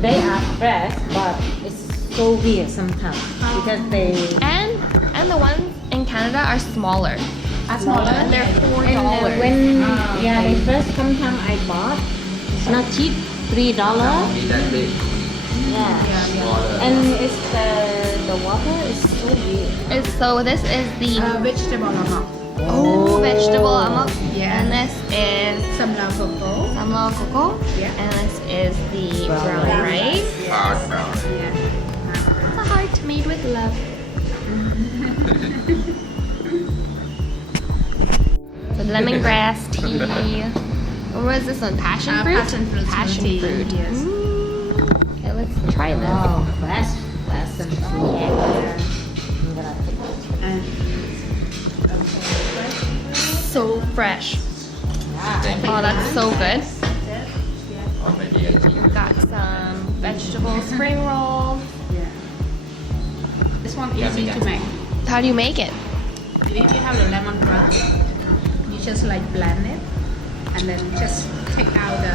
They are fresh, but it's so weird sometimes because they And the ones in Canada are smaller. smaller. And they're $4. And when they first come I bought, it's not cheap, $3. Yeah. And it's the water is so weird. So this is the vegetable amok. vegetable amok. Yeah. And this is Some lao coco. samlo coco. Yeah. And this is the brown rice. Yeah. It's a heart made with love. The lemongrass tea. What was this one? Passion fruit? Passion fruit. Passion tea. fruit. Yes. Okay, let's try this. Oh, fresh and sweet. I'm gonna take this. And So fresh. Yeah. Oh, that's so good. Or maybe a tea. We've got some vegetable spring rolls. yeah. This one easy to make. How do you make it? If you have the lemongrass, you just like blend it, and then just take out the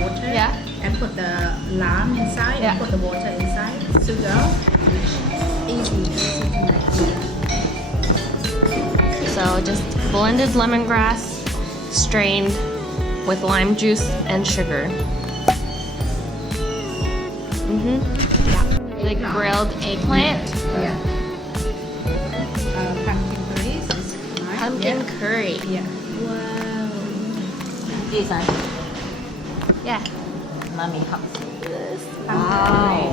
water. Yeah. And put the lime inside. Yeah. And put the water inside. Sugar. Easy to make. So just blended lemongrass, strained with lime juice and sugar. Yeah. The grilled eggplant. Yeah. Pumpkin curry is nice. Pumpkin curry. Yeah. Wow. This one, Yeah. mommy helps this. Wow.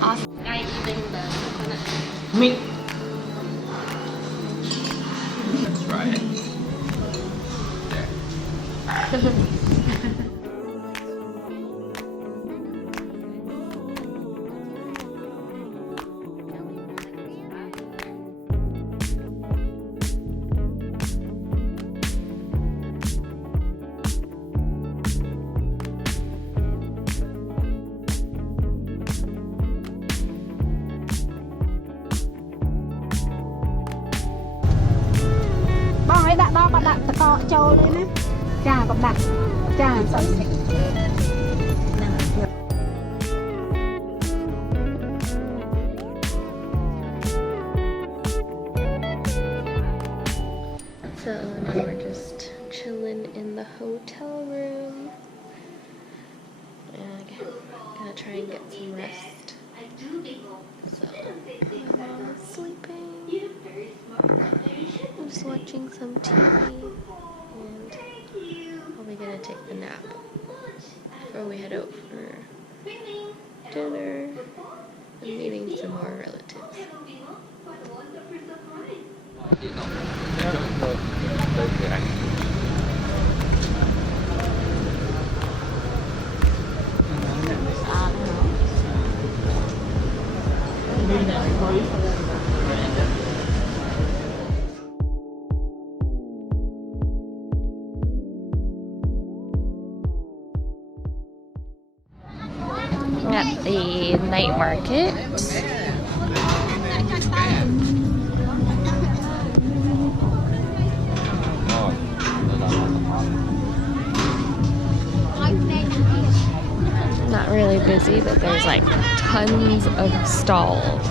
Awesome. Guy eating the coconut. Meat. Let's try it. Bông ấy đặt đó, bạn đặt to trâu đấy nè. Trà còn đặt. Trà sẵn sạch. So now we're just chilling in the hotel room. And gonna try and get some rest. So my mom is sleeping. I'm just watching some TV and probably gonna take a nap before we head out for dinner and meeting some more relatives. At the night market. Not really busy, but there's like tons of stalls.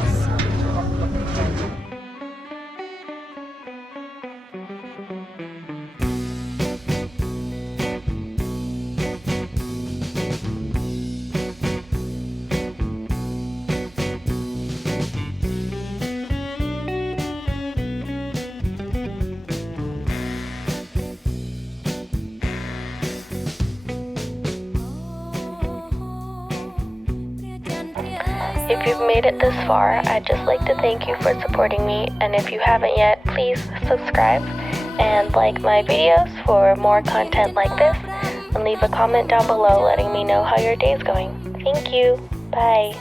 If you've made it this far, I'd just like to thank you for supporting me, and if you haven't yet, please subscribe and like my videos for more content like this, and leave a comment down below letting me know how your day's going. Thank you. Bye.